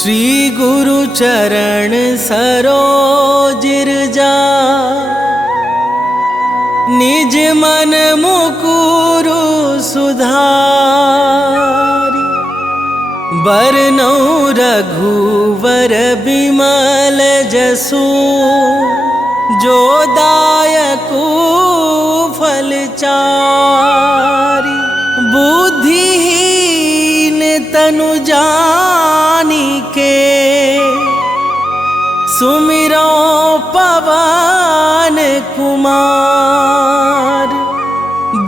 श्री गुरु चरण सरोज जा निज मन मुकुरु सुधारि बरनौ रघुवर बिमल जसु जो दायकु फल चारि बुद्धिहीन तनु जानिके सुमिरो पवन कुमार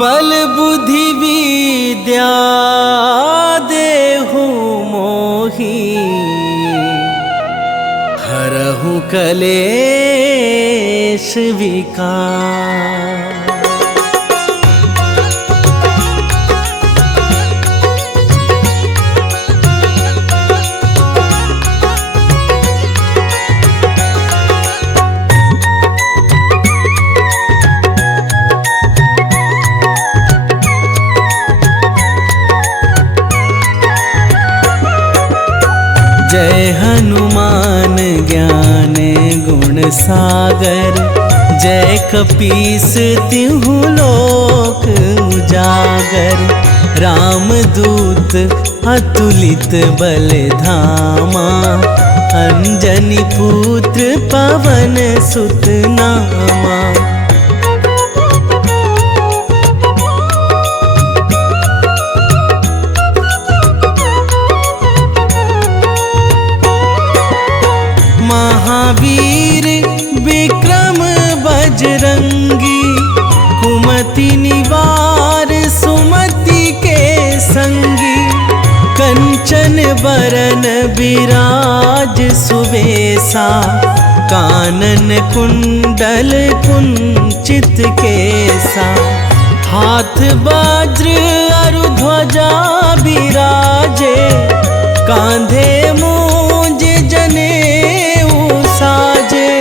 बल बुद्धि विद्या देहु मोहि हरहु कलेश विकार। जय हनुमान ज्ञान गुण सागर, जय कपीस तिहु लोक उजागर। रामदूत अतुलित बल धामा, अंजनी पुत्र पवन सुत नामा। महावीर विक्रम बजरंगी, कुमति निवार सुमति के संगी। कंचन बरन विराज सुबेसा, कानन कुंडल कुंचित केसा। हाथ वज्र अरु ध्वजा बिराजे, कांधे मूंज जनेऊ साजे।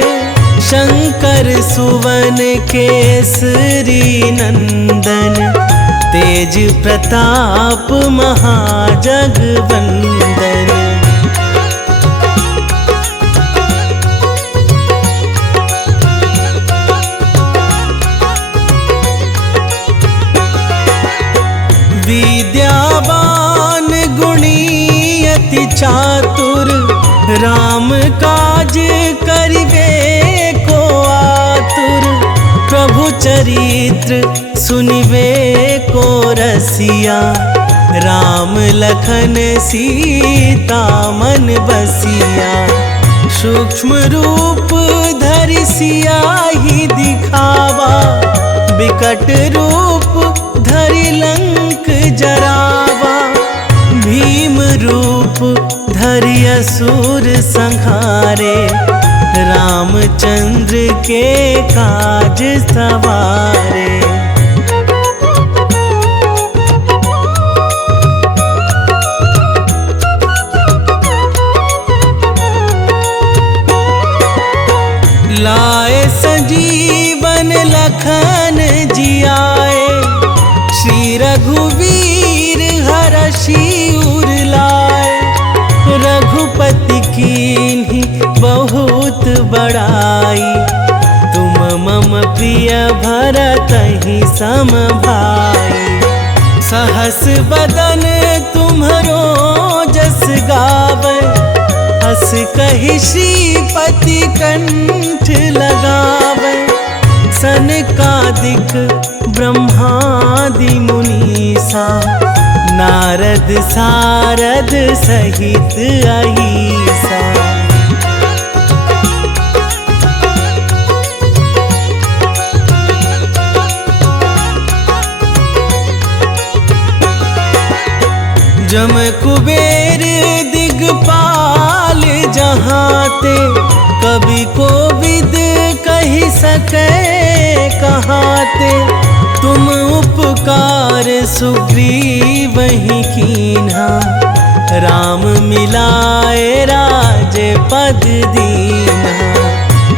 शंकर सुवन केसरी नंदन, तेज प्रताप महाजगवंदन। विद्यावान गुणी अति चातुर, राम काज करिबे को आतुर। प्रभु चरित्र सुनिबे को रसिया, राम लखन सीता मन बसिया। सूक्ष्म रूप धरि सियाहि दिखावा, बिकट रूप धरि लंक जरावा। भीम रूप धरि असुर संहारे, रामचंद्र के काज सवारे। लाए संजीवन लखन जियाए, श्री रघुवीर हरषि उर लाए। रघुपति कीन्ही बहुत बड़ाई, तुम मम प्रिय भरतहि सम भाई। सहस बदन तुम्हरो जस गावै, हस कहि श्रीपति कंठ लगावै। सनकादिक ब्रह्मादि मुनीसा, नारद सारद सहित अहीसा। जम कुबेर दिगपाल जहाते, कवि कोविद कहि सकै कहाते। तुम उपकार सुग्रीवहि कीन्हा, राम मिलाए राजपद दीन्हा।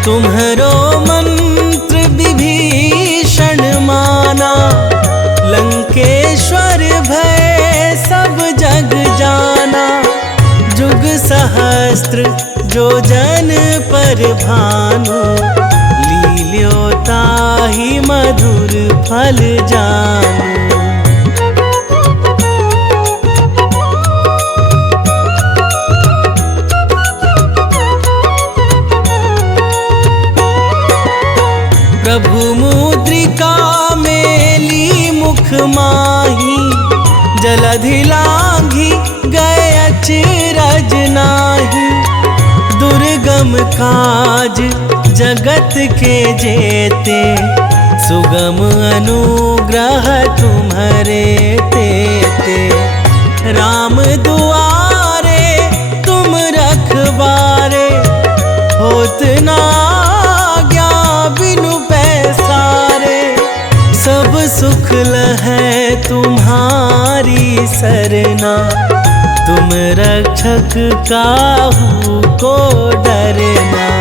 तुम्हरो मंत्र विभीषण माना, लंकेश्वर भय सब जग जाना। जुग सहस्त्र जो जन पर भानु, लील्यो ताहि मधुर फल जानू। प्रभु मुद्रिका मेली मुख माही, जलधि लांघि गए अचरज नाही। दुर्गम काज जगत के जेते, सुगम अनुग्रह तुम्हारे तेते। राम दुआरे तुम रखवारे, होत ना आज्ञा बिनु पैसारे। सब सुख लहै तुम्हारी सरना, तुम रक्षक काहू को डरना।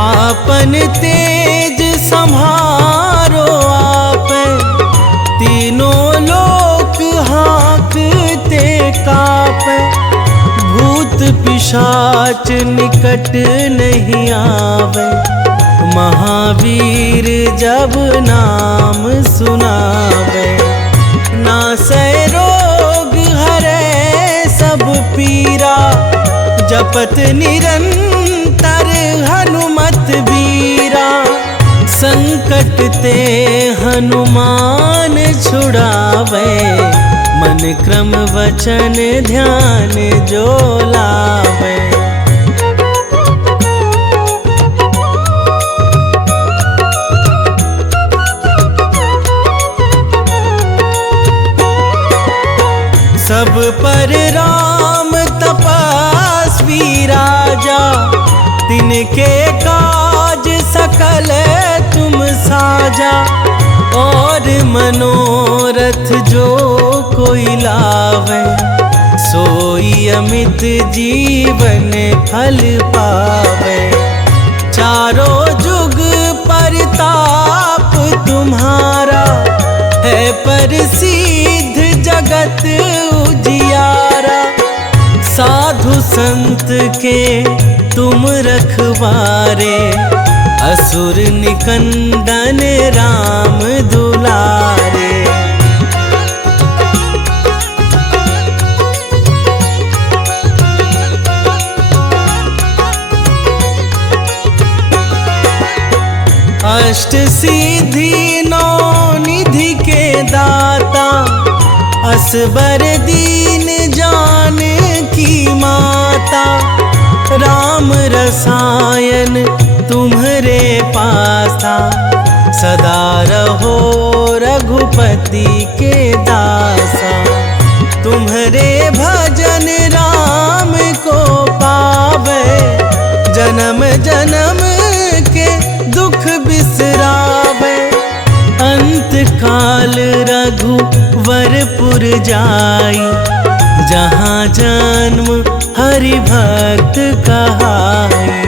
आपन तेज संभारो आप, तीनों लोक हाँकते कापे। भूत पिशाच निकट नहीं आवे, महावीर जब नाम सुनावे। नासै रोग हरै सब पीरा, जपत निरंतर हनुमत बीरा। संकट ते हनुमान छुड़ावे, मन क्रम वचन ध्यान जो लावे। सब पर राम तपस्वी राजा, तिनके काज सकल तुम साजा। और मनोरथ जो कोई लावे, सोई अमित जीवन फल पावे। चारों जुग परताप तुम्हारा, है प्रसिद्ध जगत उजियारा। साधु संत के तुम रखवारे, असुर निकंदन राम दुलारे। अष्ट सिद्धि नौ निधि के दाता, असबर दीन जानकी माता। राम रसायन तुम्हरे पासा, सदा रहो रघुपति के दासा। तुम्हरे भजन राम को पावे, जन्म जन्म के दुख बिसरावे। अंत काल रघुवरपुर जाई, जहाँ जन्म हरि भक्त कहाई।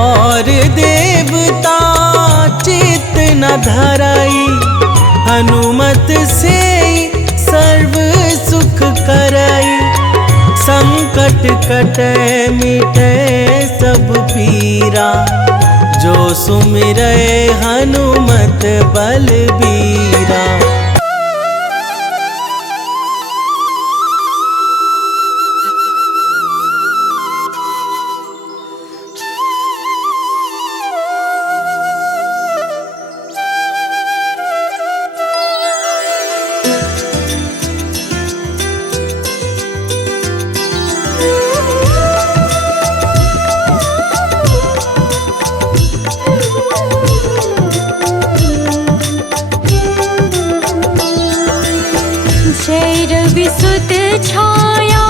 और देवता चित्त न धराई, हनुमत से सर्व सुख कराई। संकट कटे मिटे सब पीरा, जो सुमिरै हनुमत बलबीरा। विसुत छाया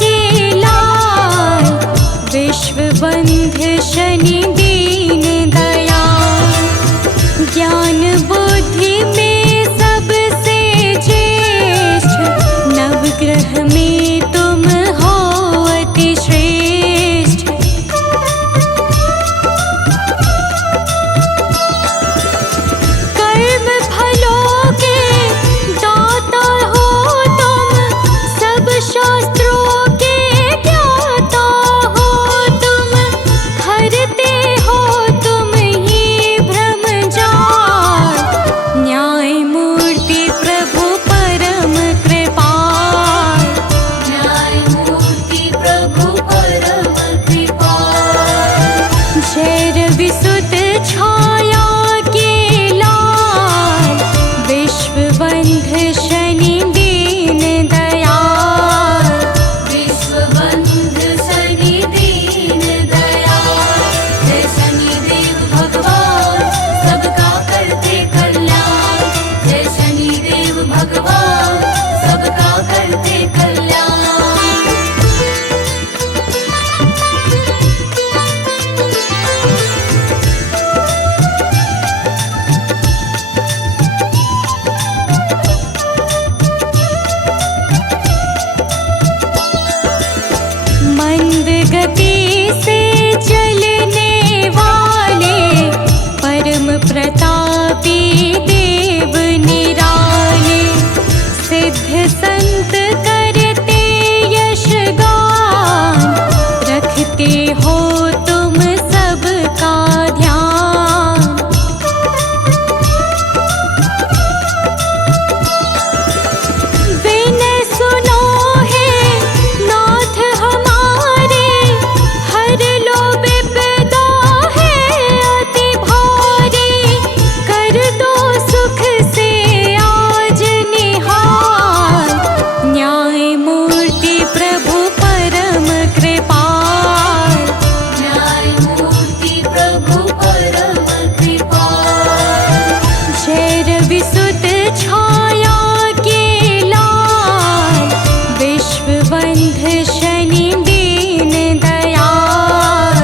के लाल, विश्व बंध शनि दीन दयाल। ज्ञान बुद्धि में सबसे ज्येष्ठ, नवग्रह में तुम हो अति श्रेष्ठ। कर्म फलों के दाता हो तुम, सब शास्त्रों के ज्ञाता हो तुम। हरते मंद गति से चलने वाले परम प्रतापी देव निराले, सिद्ध संत करते यश गान, रखते हो तुम सबका ध्यान। विनय सुनो है नाथ हमारे, हर लो विपदा है अति भारी, कर दो सुख से आज निहाल, न्याय मूर्ति प्रभु परम कृपाल, न्याय मूर्ति प्रभु परम कृपाल। जय रवि सुत छाया के लाल, विश्व बंध शनि दीन दयाल,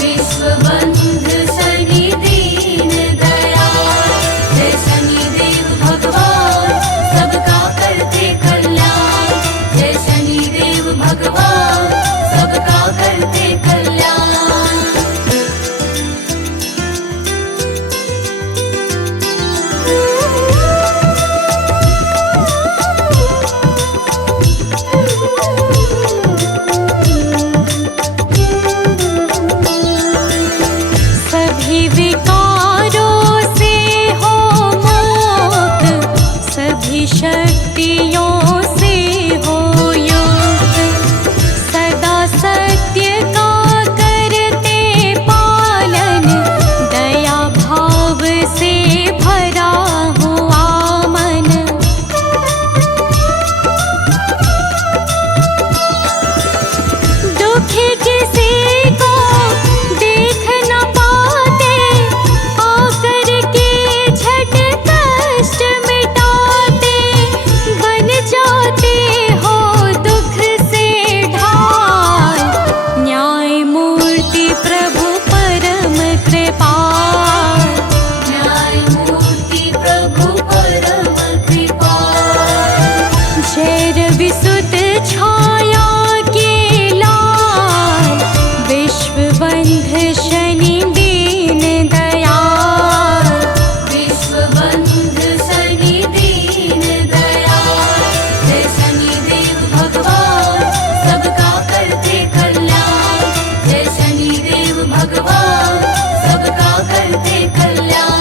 विश्व बंध शनि दीन दयाल। जय शनिदेव भगवान सबका करते कल्याण, जय शनिदेव भगवान सबका करते कल्याण। सभी विकारों से हो मुक्त, सभी शक्तियों से हो युक्त, सदा सत्य का करते पालन, दया भाव से भरा हुआ मन। दुखी किसी को देख न पाते, आकर के झट कष्ट मिटाते, बन जाते हो दुख से ढाल, न्याय मूर्ति प्रभु परम कृपाल, न्याय मूर्ति प्रभु परम कृपाल। जय रवि सुत छाया के लाल, विश्व बंध शनि दीन दयाल, विश्व बंध शनि दीन दयाल। जय शनिदेव भगवान सबका करते कल्याण, जय शनिदेव भगवान सबका करते कल्याण।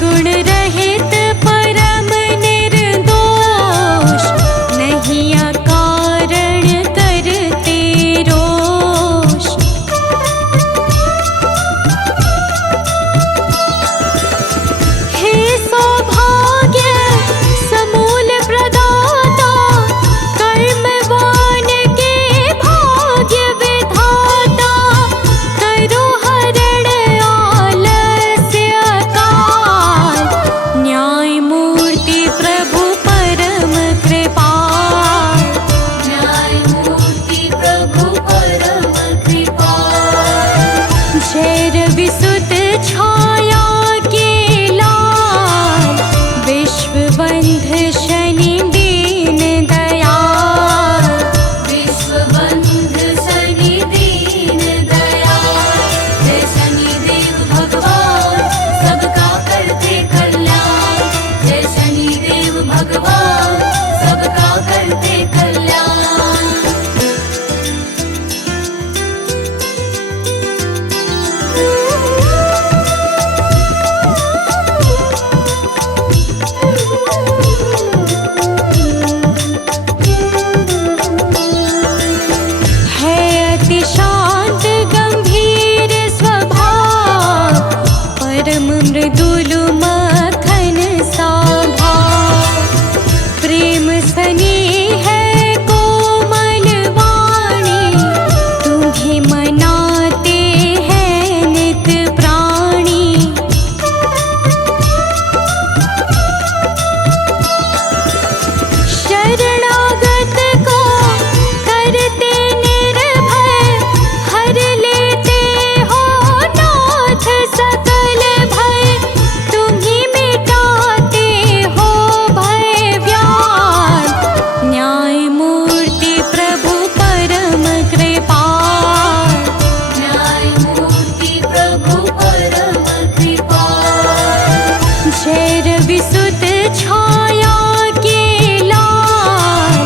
गुण रहित परम निर्दोष, नहीं अकारण करते रोष। हे सौभाग्य समूल प्रदाता, कर्मवान के भाग्य विधाता, करो हरण आलस्य काल, न्याय मूर्ति प्रभु परम कृपाल। न्याय मूर्ति प्रभु परम कृपाल। जय रविसुत छाया के लाल, विश्वबंध शनि दीन दयाल। विश्वबंध शनि दीन दयाल। जय शनिदेव भगवान सबका करते कल्याण। जय शनिदेव भगवान सबका करते कल्याण। है अति शांत गंभीर स्वभाव, परम मृदुल मखन सा भाव। प्रेम स्नेह है कोमल वाणी, तुम्हें मनाते हैं नित प्राणी। शरणागत को करते निर्भय, हर लेते हो नाथ सकल भय। तुम्हीं मिटाते हो भय व्याल, न्याय मूर्ति प्रभु परम कृपाल। न्याय मूर्ति प्रभु परम कृपाल। जय रविसुत छाया के लाल,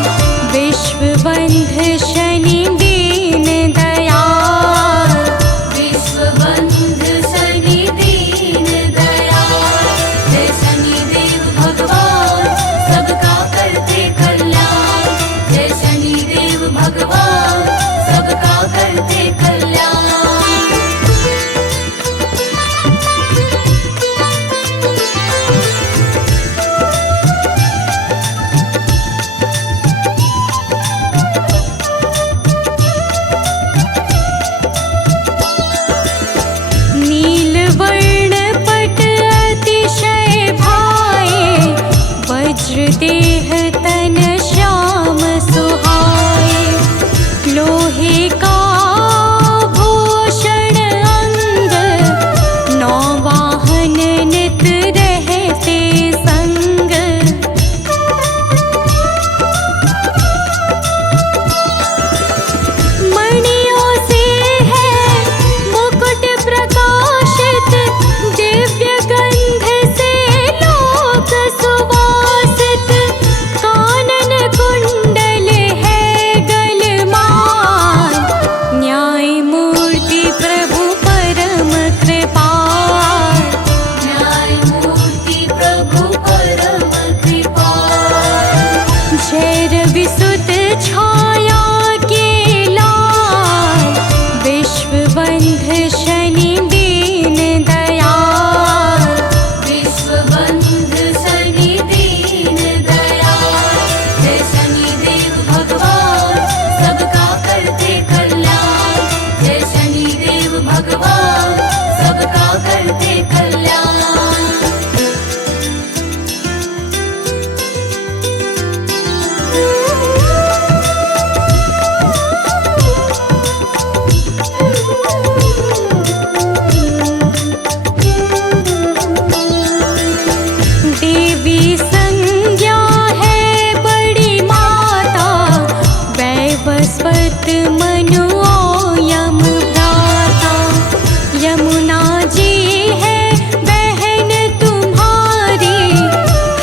विश्वबंध शनि दीन दयाल। विश्वबंध शनि दीन दयाल। जय शनिदेव भगवान सबका करते कल्याण। जय शनिदेव भगवान सबका करते कल्याण। नीलवर्ण पट अतिशय भाए, वज्र देह तन श्याम सुहाए। लोहे का भूषण अंग, नौ वाहन नित रहते संग। मणियों से है मुकुट प्रकाशित, दिव्य गंध से लोक सुवासित। कानन कुंडल है गलमान, न्याय मूर्ति प्रभु परम कृपाल। न्याय मूर्ति प्रभु परम कृपाल। जय रविसुत छाया के लाल, विश्वबंध शनि दीन दयाल। विश्वबंध शनि दीन दयाल। जय शनिदेव भगवान सबका करते कल्याण। जय शनिदेव भगवान सबका करते कल्याण। देवी संज्ञा है बड़ी माता, वैवस्वत मनु यम भ्राता। यमुना जी है बहन तुम्हारी,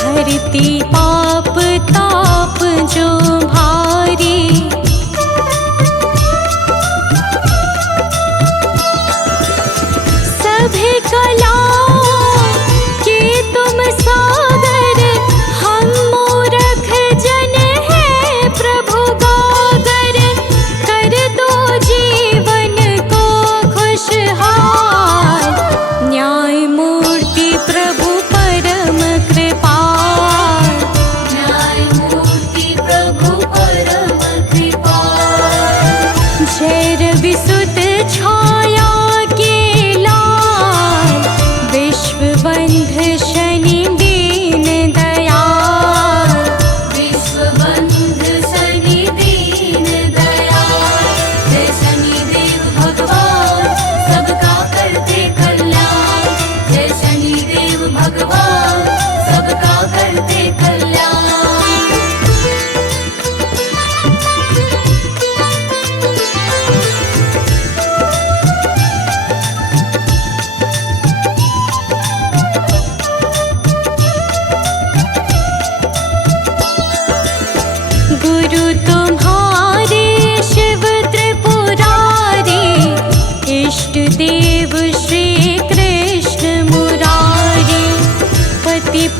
हरती पाप ताप जो भारी। सभी कलाओं के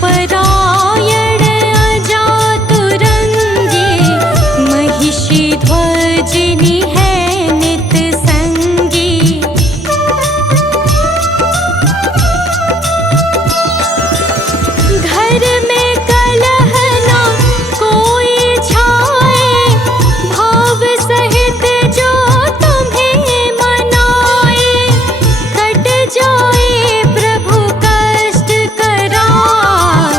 परायण अजातुरंगी, महिषी ध्वजिनी है नित संगी। घर में कलह ना कोई छाए, भाव सहित जो तुम्हें मनाए। कट जाए प्रभु कष्ट करार,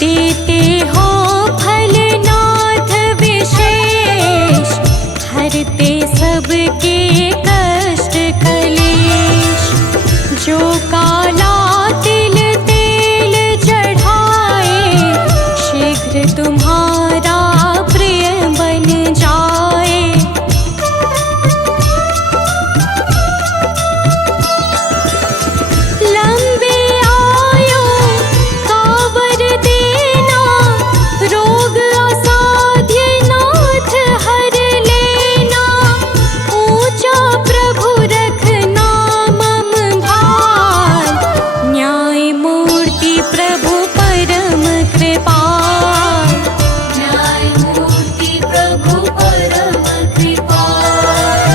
देते हो फलनाथ विशेष, हरते सबके कष्ट कलेश। जो काला तिल तेल चढ़ाए, शीघ्र तुम्हारा प्रिय बन जाए। लंबे आयु का वर देना, रोग असाध्य नाथ हर लेना। ऊंचा प्रभु रखना मम भार, न्याय मूर्ति प्रभु परम कृपाल। न्याय मूर्ति प्रभु परम कृपाल।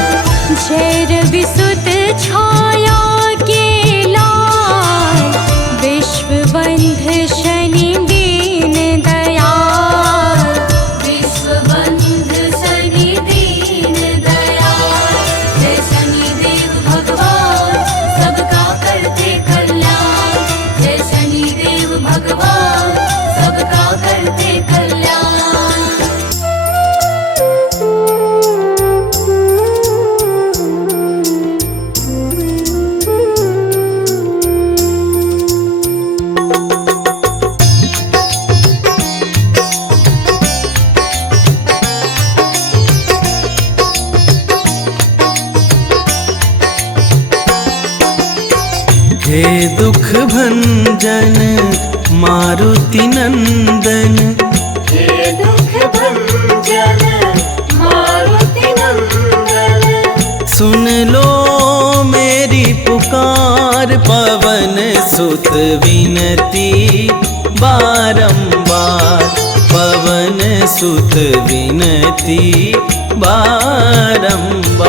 जय रवि सुत छाया के लाल, विश्वबंध शनि दीन दयाल। विश्वबंध शनि दीन दयाल। जय शनिदेव भगवान, सबका करते कल्याण। जय शनिदेव भगवान, सबका करते कल्याण। हे दुख भंजन मारुति नंदन, हे दुख भंजन मारुति नंदन। सुन लो मेरी पुकार, पवन सुत विनती बारंबार। पवन सुत विनती बारंबार।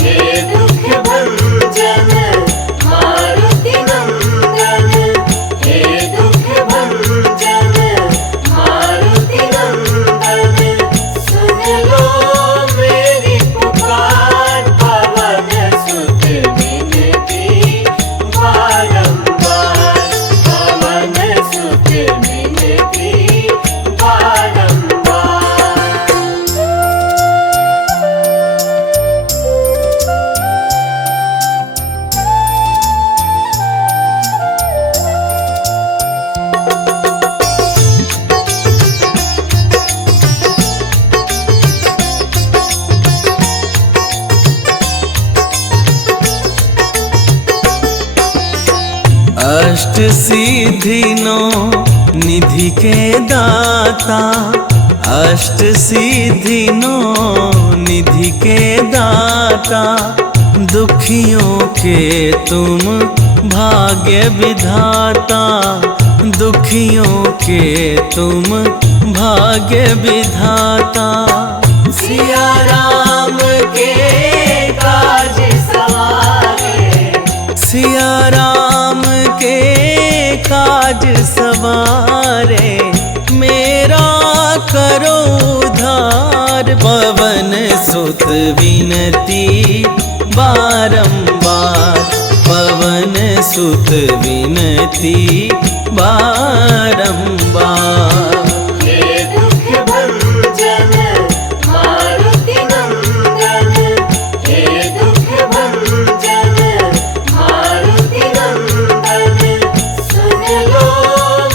हे दुख भंजन मारुति नंदन। हे दुख भंजन मारुति नंदन। सुन लो मेरी पुकार, पवन सुत विनती बारंबार। पवन सुत विनती बारंबार। अष्ट सिद्धि नौ निधि के दाता। अष्ट सिद्धि नौ निधि के दाता। दुखियों के तुम भाग्य विधाता। दुखियों के तुम भाग्य विधाता। सिया राम के काज सवारे। सिया राम के काज सवारे। मेरा करो उद्धार, पवन सुत विनती बारंबार। पवन सुत विनती बारंबार। हे दुख भंजन मारुति नंदन। हे दुख भंजन मारुति नंदन। सुन लो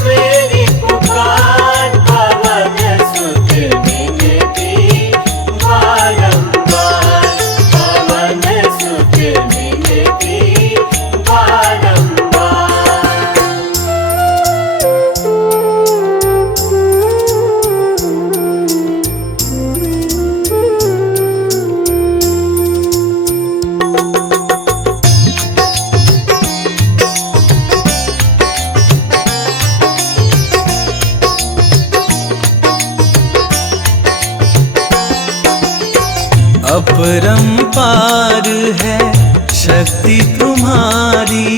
मेरी पुकार, पवन सुत विनती बारंबार। पवन सुत विनती बारंबार। अपरंपार है शक्ति तुम्हारी।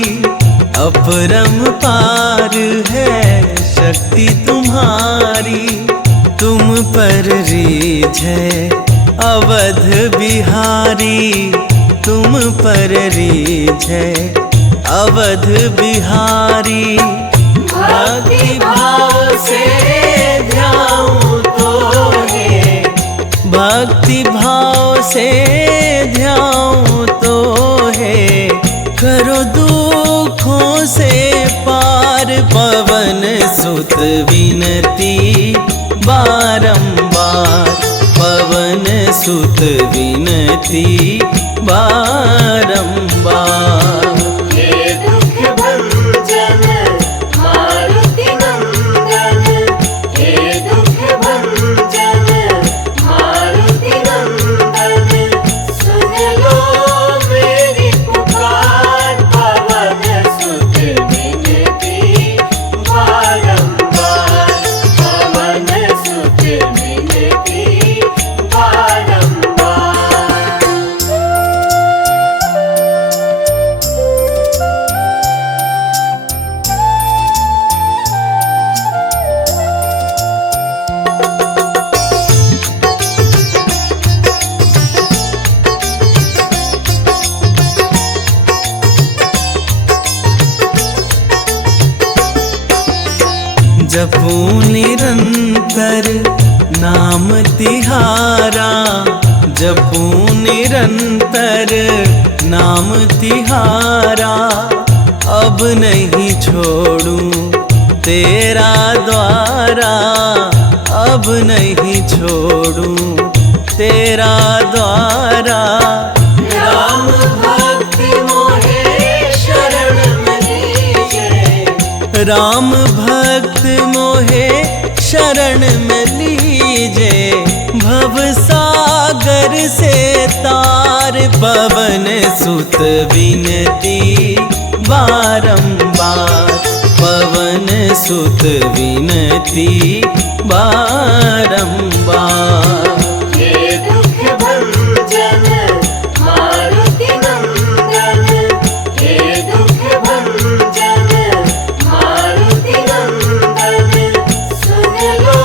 अपरंपार है शक्ति तुम्हारी। तुम पर रीझ है अवध बिहारी। तुम पर रीझ है अवध बिहारी। भक्ति भाव से ध्याऊं तो है, भक्ति भाव से ध्याऊं तो है, करो दुखों से पार पवन सुत विनती बारंबार, पवन सुत विनती बारंबार। हे दुख भंजन मारुति नंदन, हे दुख भंजन मारुति नंदन, सुन लो मेरी पुकार, पवन सुत विनती बारंबार, पवन सुत विनती बारंबार। जपूं निरंतर नाम तिहारा, जपूं निरंतर नाम तिहारा, अब नहीं छोड़ूं तेरा द्वारा, अब नहीं छोड़ूं तेरा द्वारा। राम भक्ति मोहे शरण में लीजे, राम भक्त मोहे शरण में लीजे, भव सागर से तार पवन सुत विनती बारंबार, पवन सुत विनती बारंबार। हे दुख भंजन मारुति नंदन, हे दुख भंजन मारुति नंदन, सुन लो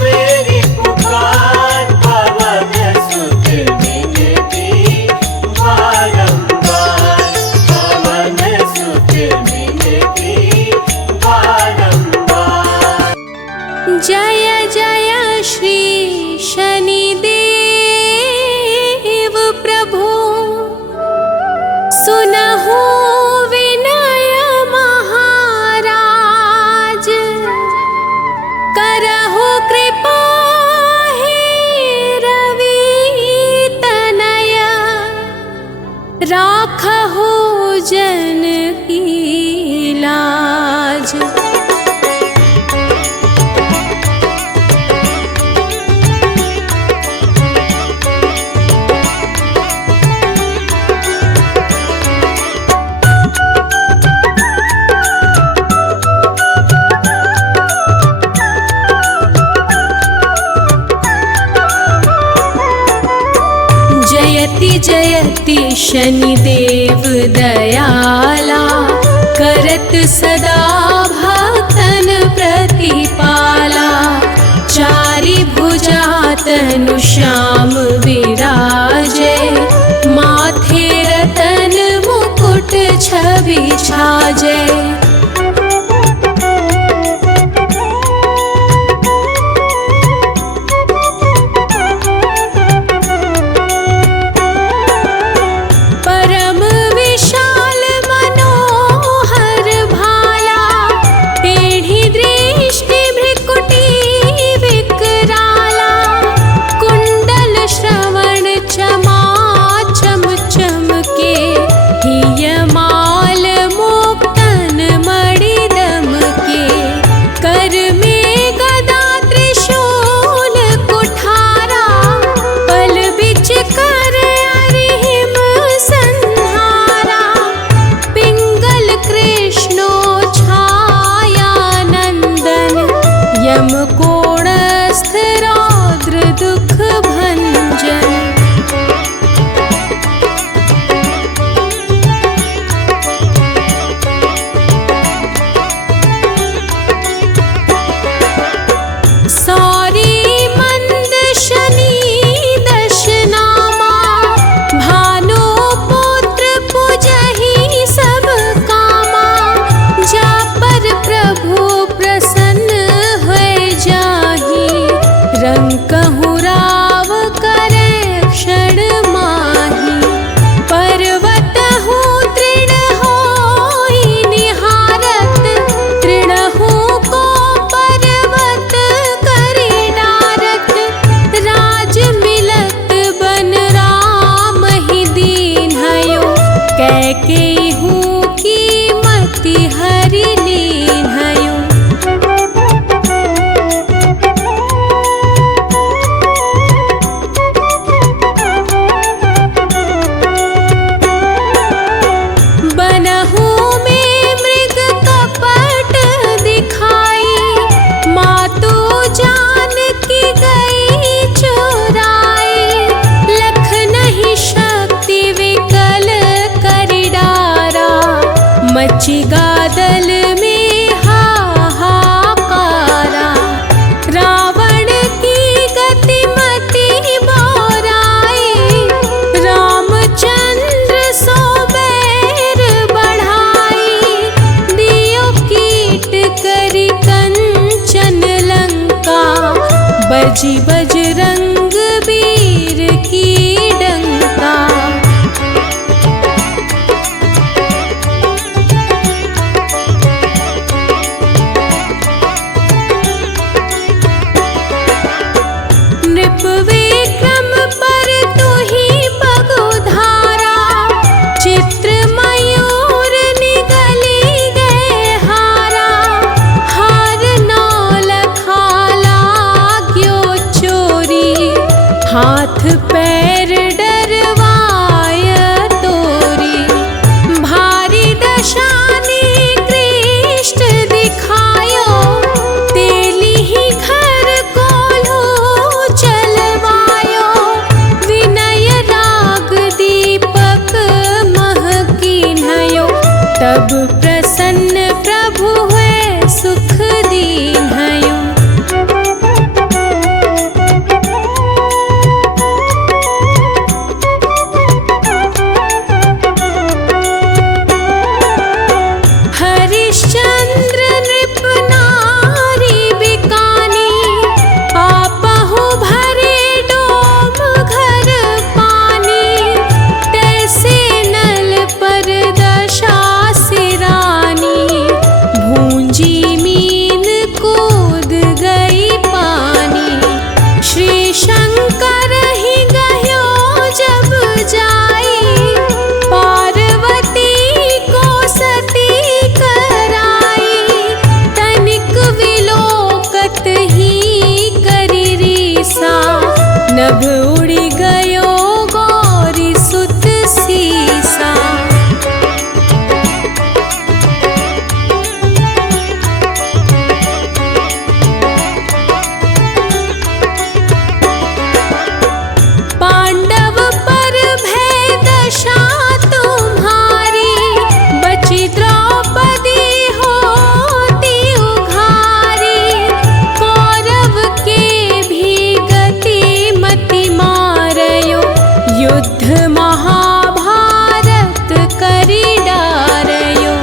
मेरी पुकार, पवन सुत विनती बारंबार, पवन सुत विनती बारंबार। जय जय श्री शनिदेव प्रभु, सुनहु विनय महाराज, करहु कृपा हे रवि तनय, राखहु जन की लाज। जयति जयति शनिदेव दयाला, करत सदा भक्तन प्रतिपाला, चारि भुजा तनु श्याम विराजे, माथे रतन मुकुट छवि छाजे। श्रवण मची गादल में हाहाकारा, रावण की गतिमति बोराई, रामचंद्र सो बैर बढ़ाई, दियो कीट करी कंचन लंका, बजी बजरंग वीर की डंका। नृप विक्रम पर तुही पगुधारा, चित्र मयूर निगली गए हारा, हार नौ लखा लाग्यो चोरी, हाथ पैर डरवाय तोरी, भारी दशानी कृष्ट दिखायो, तेली ही घर कोल्हू चलवायो, विनय राग दीपक मह कीन्हयो, तब प्रसन्न प्रभु हुए सुख दीन्हयो। हरिश्चंद्र नृप नारी बिकानी, आपहु भरे डोम घर पानी, तैसे नल पर दशा सिरानी, भूंजी मीन कूद गई पानी, श्री शंकर ही गयो जब जाई, पार्वती को सती कराई, तनिक विलोकत ही करी रीसा, नभ उड़ी गयो गौरी सुत सीसा। पांडव पर भय दशा तुम्हारी, बची द्रौपदी होती उघारी, कौरव के भी गति मति मारयो, युद्ध महाभारत करी डारयो,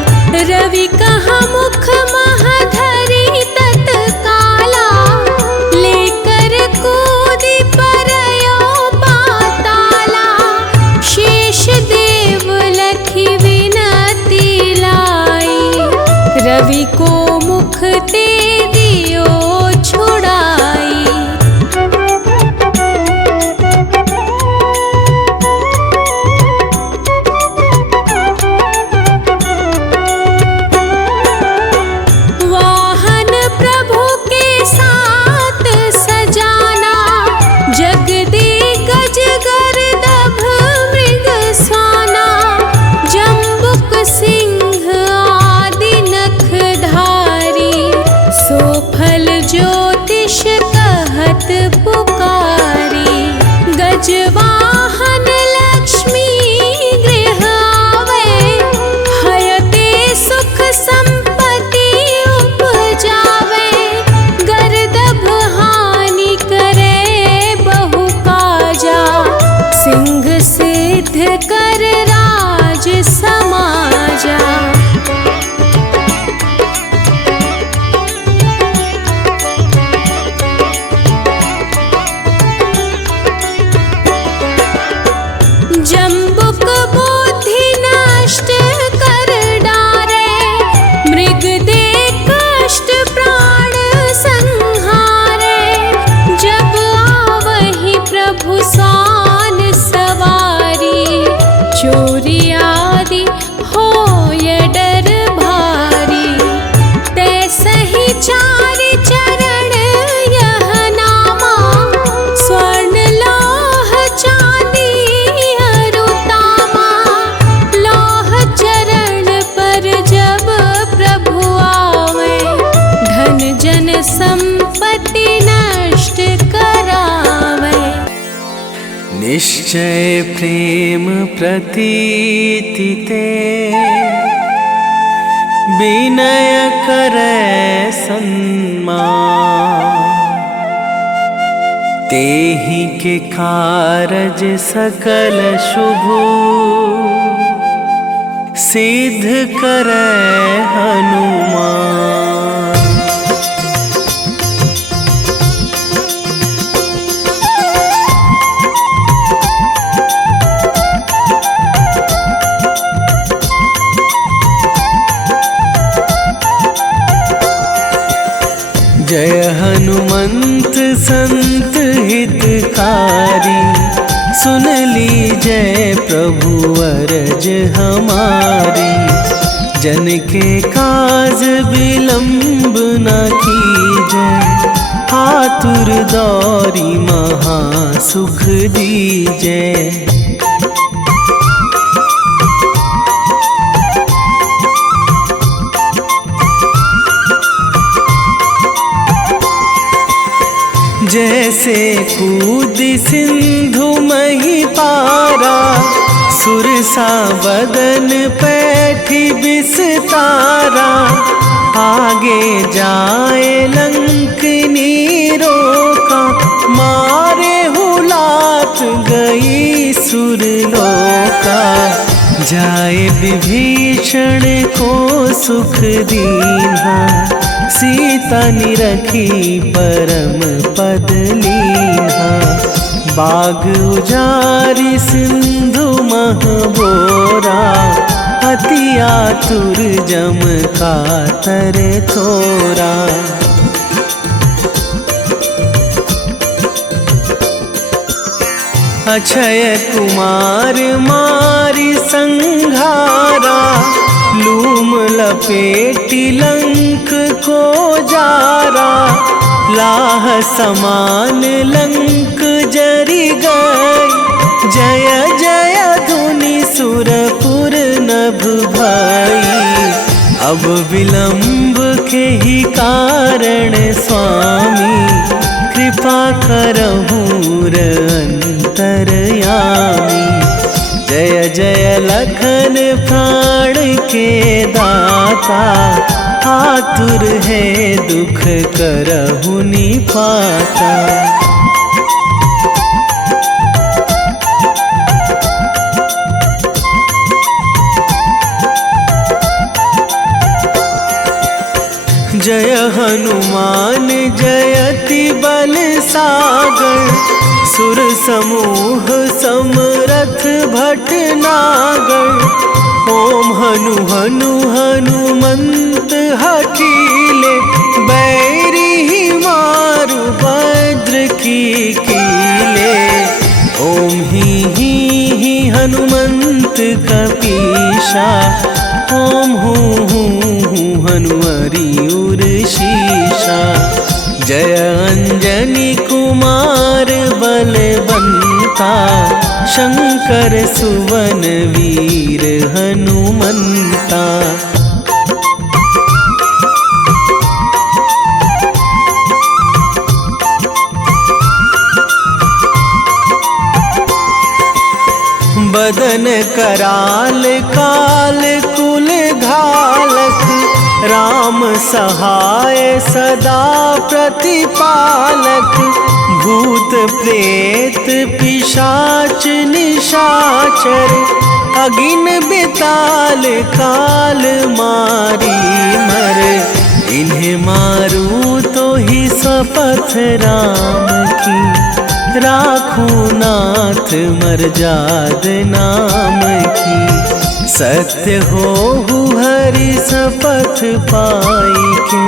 रवि कहा मुख महधरी तत्काला, लेकर कूदी परयो पाताला, शेष देव लखी विनती लाई, रवि को मुख ते दियो छुड़ाई। वाहन प्रभु के साथ सजाना, जगदिग्गज गर्दभ मृग स्वाना, जम्बुक सिंह आदि नखधारी, सोफल ज्योतिष कहत पुकारी, गजवाहन लक्ष्मी गृह आवे, हयते सुख संपत्ति उपजावे, गर्दभ हानि करे बहु काजा, सिंह सिद्ध कर राज समाजा। जम्बुक बुद्धि नष्ट कर डारे, मृग दे कष्ट प्राण संहारे, जब आवहि प्रभु सान सवारी, चोरी आदि होय डर भारी, तैसहि चारि चरण यह नामा, स्वर्ण लौह चांदी अरुतामा, लौह चरण पर जब प्रभु आवे, धन जन संपत्ति नष्ट करावे। निश्चय प्रेम प्रतीति ते विनय करे सन्मान। तेहि के कारज सकल शुभ सिद्ध करे हनुमान। जय हनुमंत संत हितकारी, सुन लीजय प्रभु अरज हमारी। जन के काज विलंब न कीजय, आतुर दौरी महा सुख दीजय। जैसे कूद सिंधु मही पारा, सुरसा बदन पैठी बिस्तारा। आगे जाए लंकनी रोका, मारे हुलात गई सुरलोका। जाए विभीषण को सुख दीन्हा, सीता निरखी परम पद लीन्हा। बाग उजारी सिंधु महबोरा, अति आतुर जम कातर थोरा। अक्षय कुमार मारी संघारा, लूम लपेटी लंक को जारा। लाह समान लंक जरि गई, जय जय धुनि सुरपुर नभ भई। अब विलंब के ही कारण स्वामी, कृपा करहु अंतरयामी। जय जय लखन प्राण के दाता, आतुर है दुख करहु निपाता। जय हनुमान जयति बल सागर, सुर समूह समरथ भटनागर। ओम हनु हनु हनुमंत हठीले, बैरी मारु भद्र की कीले। ओम ही हनुमंत कपीशा, ओम हूँ हनुमरी उर शीशा। जय अंजनी कुमार बलवंता, शंकर सुवन वीर हनुमंता। बदन कराल काल कुल घालक, राम सहाय सदा प्रतिपालक। भूत प्रेत पिशाच निशाचर, अगिन बिताल काल मारी मर। इन्हें मारूं तो ही शपथ राम की, राखूं नाथ मर्याद नाम की। सत्य हो हरि शपथ पाई के,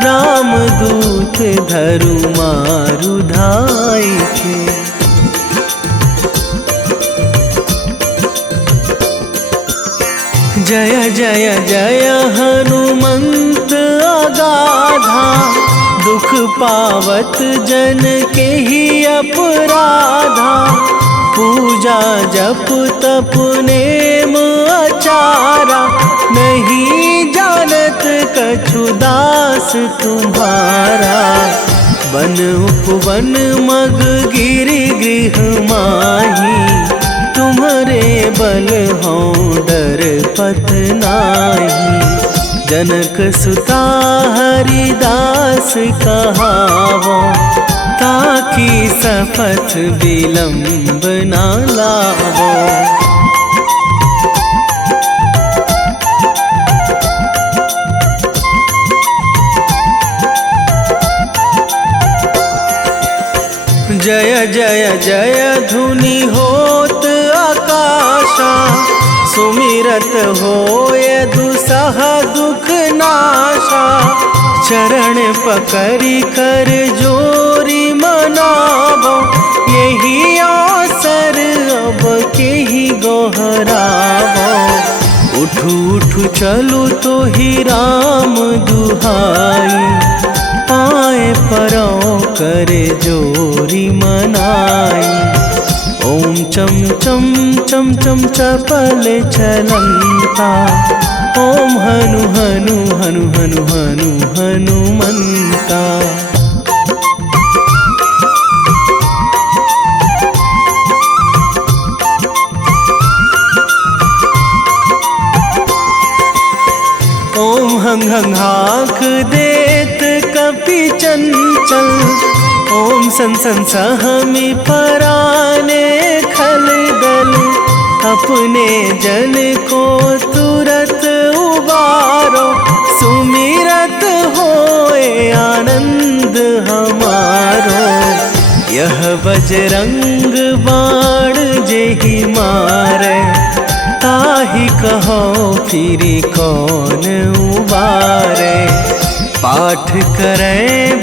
राम दूत धरु मारु धाई के। जय जय जय हनुमंत अगाधा, दुख पावत जन के ही अपराधा। पूजा जप तप नेम आचारा, नहीं जानत कछु दास तुम्हारा। वन उपवन मग गिरि गृह माही, तुम्हारे बल हों डर पत नाही। जनक सुता हरिदास कहावो, ताकि सपथ विलंब ना लावो। जय जय जय धुनि होत आकाशा, सुमिरत होय दुसह दुख नाशा। चरण पकड़ी कर जोरी मनावो, यही अवसर अब के ही गोहरावो। उठू उठू चलू तो ही राम दुहाई, पाए परो करे जोरी मनाई। ओम चम चम चम चम चपल चलंता, ओम हनु हनु हनु हनु हनु हनुमंता। ओम हंग हंग हाक देत कपि चंचल, ओम सन सन सहमी पराने खल दल। अपने जन को तुरत उबारो, सुमिरत होए आनंद हमारो। यह बजरंग बाण जेहि मारे, ताहि कहो फिरि कौन उबारे। पाठ करे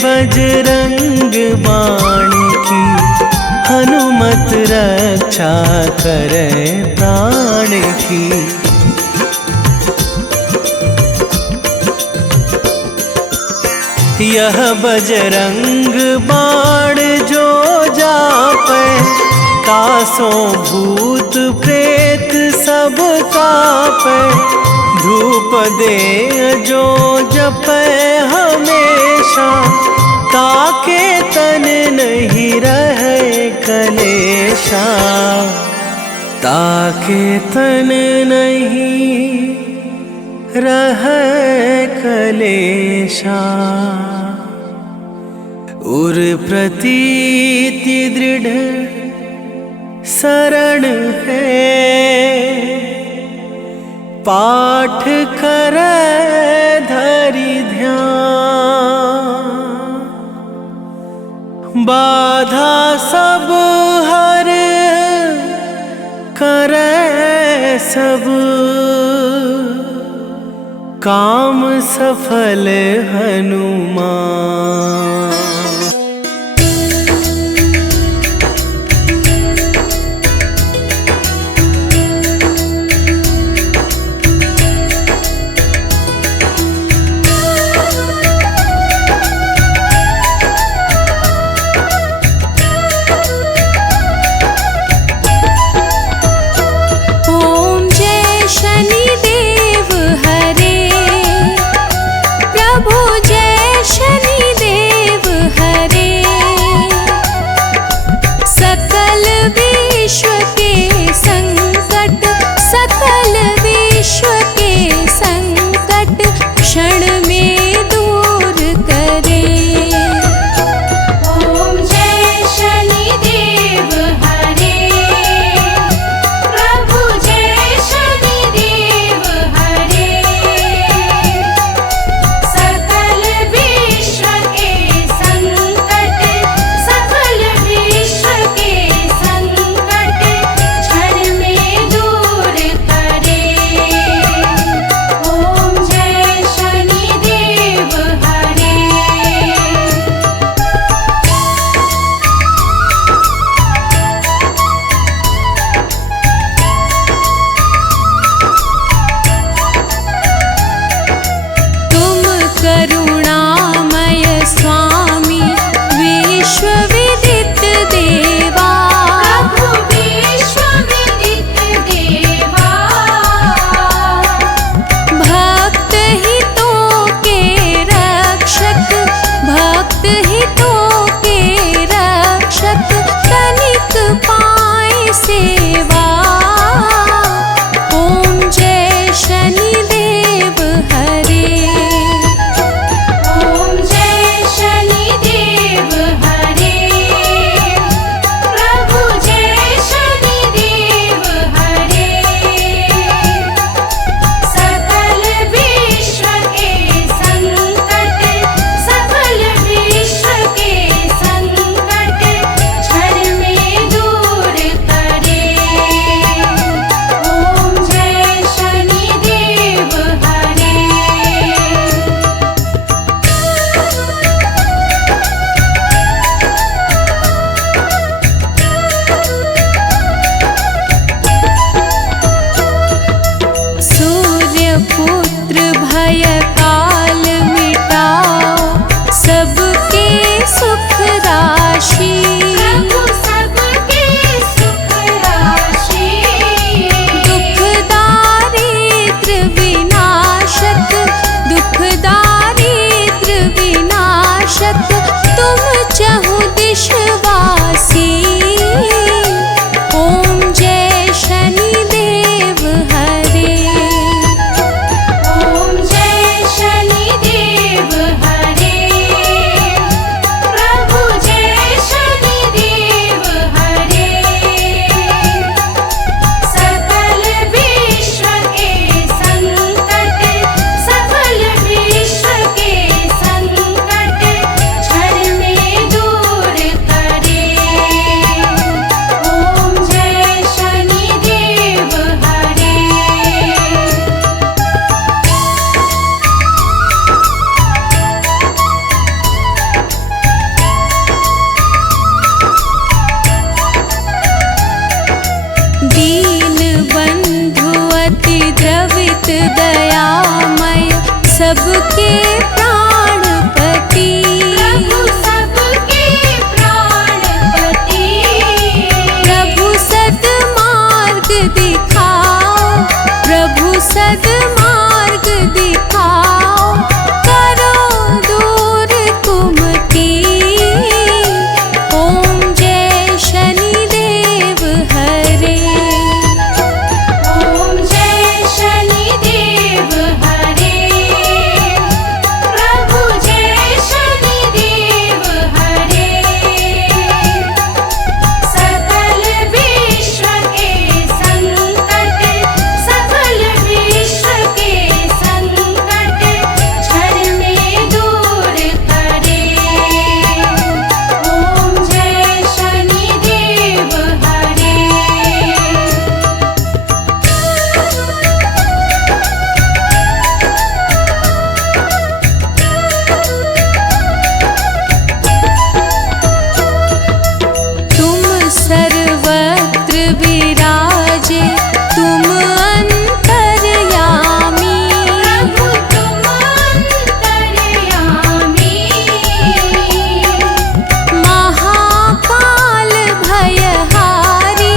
बजरंग बाण की, हनुमत रक्षा करे प्राण की। यह बजरंग बाण जो जापै, तासो भूत प्रेत सब कापै। धूप दे जो जपै हमेशा, ताके तन नहीं रहे कलेशा। ताके तन नहीं रहे कलेशा। उर प्रतीति दृढ़ शरण है, पाठ करे धरि ध्यान। बाधा सब हर करे सब, काम सफल हनुमान। प्रभु जय शनिदेव हरे। सबके प्राणपति, प्रभु सबके प्राणपति। प्रभु सद्मार्ग दिखाओ, प्रभु सद्मार्ग दिखाओ, करो दूर कुमति। ओम जय शनिदेव हरे, ओम जय शनिदेव हरे, प्रभु जय शनिदेव हरे। सकल विश्व के संकट, सकल विश्व के संकट क्षण में दूर करे। ओम जय शनिदेव हरे। तुम सर्वत्र विराजे, तुम अंतर्यामी। प्रभु तुम अंतर्यामी। महाकाल भयहारी,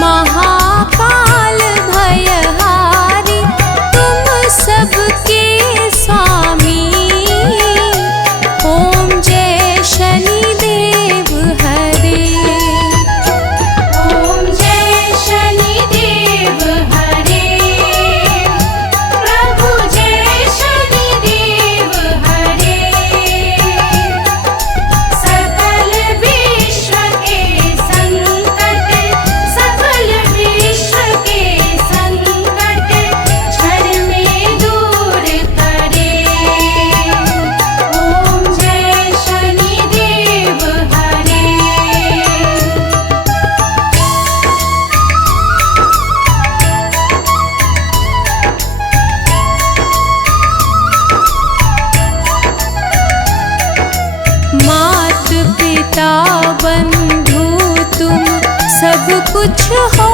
महाकाल भयहारी, तुम सबके स्वामी। ओम जय शनिदेव हरे, ओम जय शनिदेव हरे, प्रभु जय शनिदेव हरे। सकल विश्व के संकट, सकल विश्व के संकट क्षण में दूर करे। ओम जय शनिदेव हरे। मात पिता बंधु तुम सब कुछ हो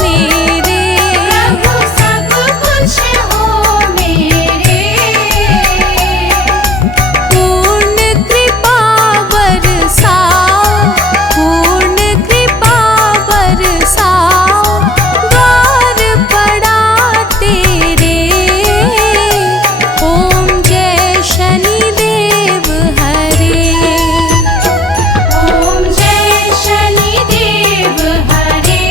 मेरे। प्रभु सब कुछ हो मेरे। पूर्ण कृपा बरसाओ, पूर्ण कृपा बरसाओ, द्वार पड़ा तेरे। ओम जय शनिदेव हरे, ओम जय शनिदेव हरे,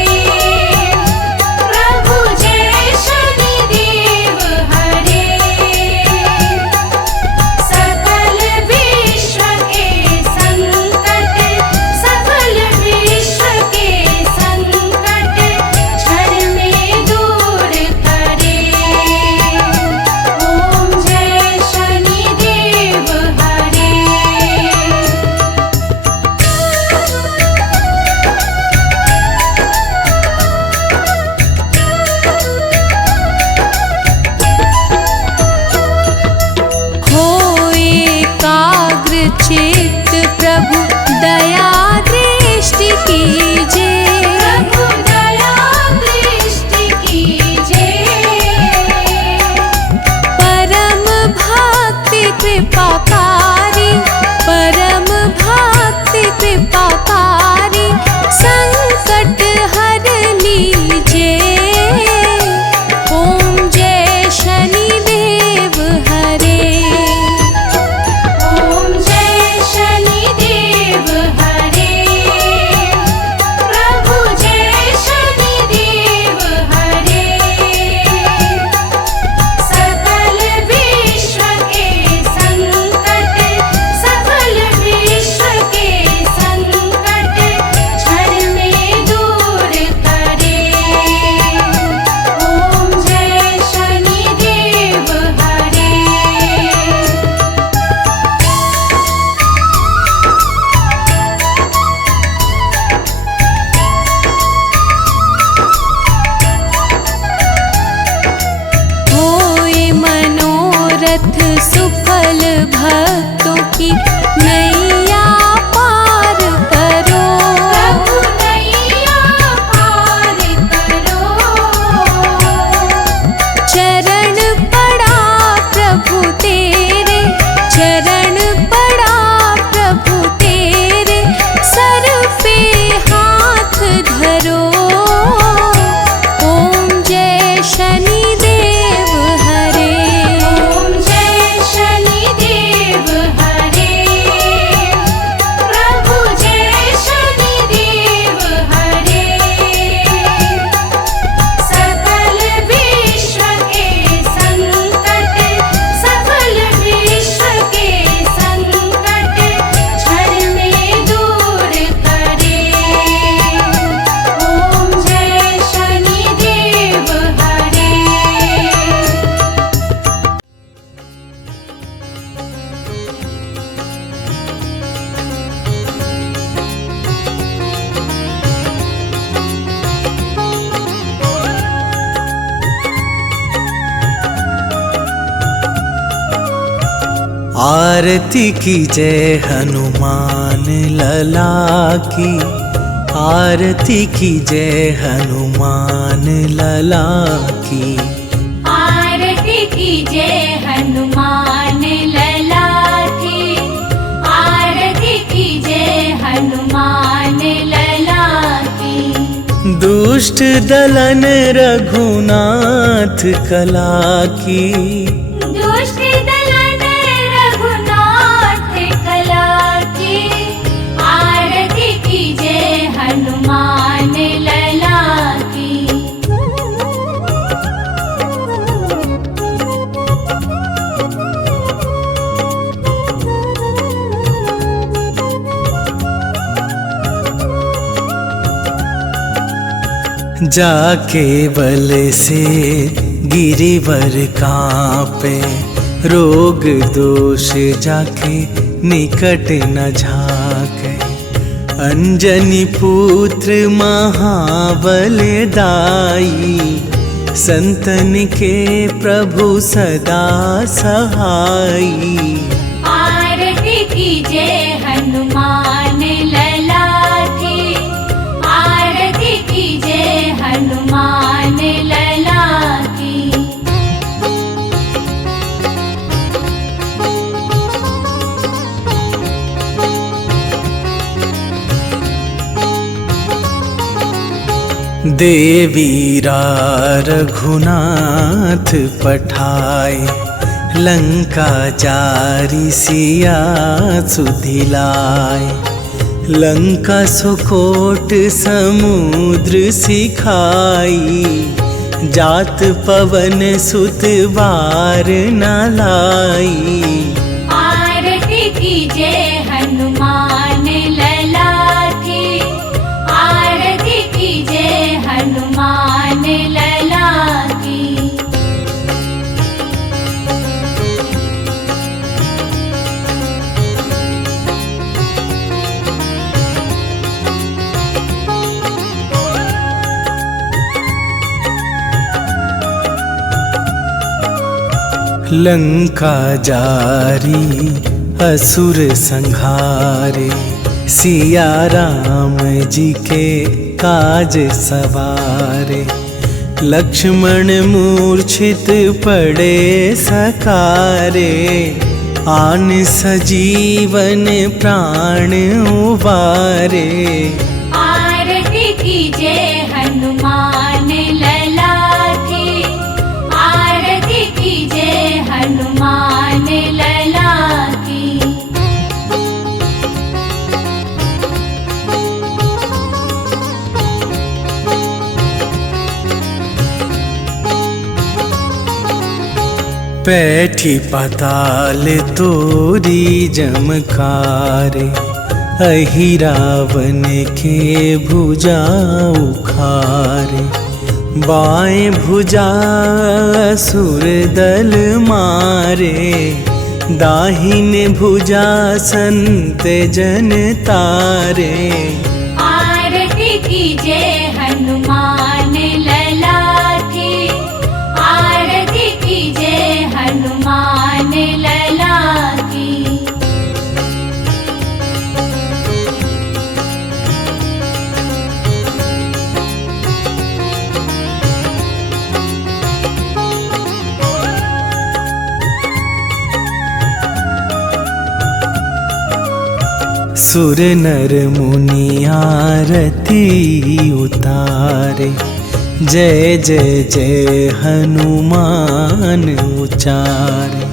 आरती की जय हनुमान लला की, आरती की जय हनुमान लला की। आरती की जय हनुमान लला की, आरती की जय हनुमान लला की। दुष्ट दलन रघुनाथ कला की, दुष्ट दलन रघुनाथ कला की। आरती की जय हनुमान लला की। जाके बल से गिरिवर कांपे, रोग दोष जाके निकट न झाके। अंजनी पुत्र महाबल दाई, संतन के प्रभु सदा सहाई। आरती की जय हनुमान लला की, आरती की जय हनुमान लला की। देवीरा रघुनाथ पठाए, लंका जारी सिया सुधिलाए। लंका सुकोट समुद्र सिखाई, जात पवन सुत बार न लाई। आरती की जय हनुमान लला की, आरती की जय हनुमान लला की। लंका जारी असुर संहारे, सिया राम जी के काज सवारे। लक्ष्मण मूर्छित पड़े सकारे, आन सजीवन प्राण उबारे। आरती की जय हनुमान लला की, आरती की जय हनुमान लला की। पैठी पाताल तोरी जमकारे, अहि रावण के भुजा उखारे। बाएं भुजा असुर दल मारे, दाहिने भुजा संत जन तारे। आरती की जय हनुमान लला की, आरती की जय हनुमान लला की। सुर नर मुनि आरती उतारे, जय जय जय हनुमान उचारे।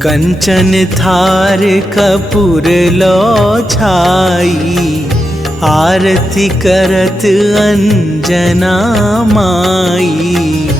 कंचन थार कपूर लो छाई, आरती करत अंजना माई।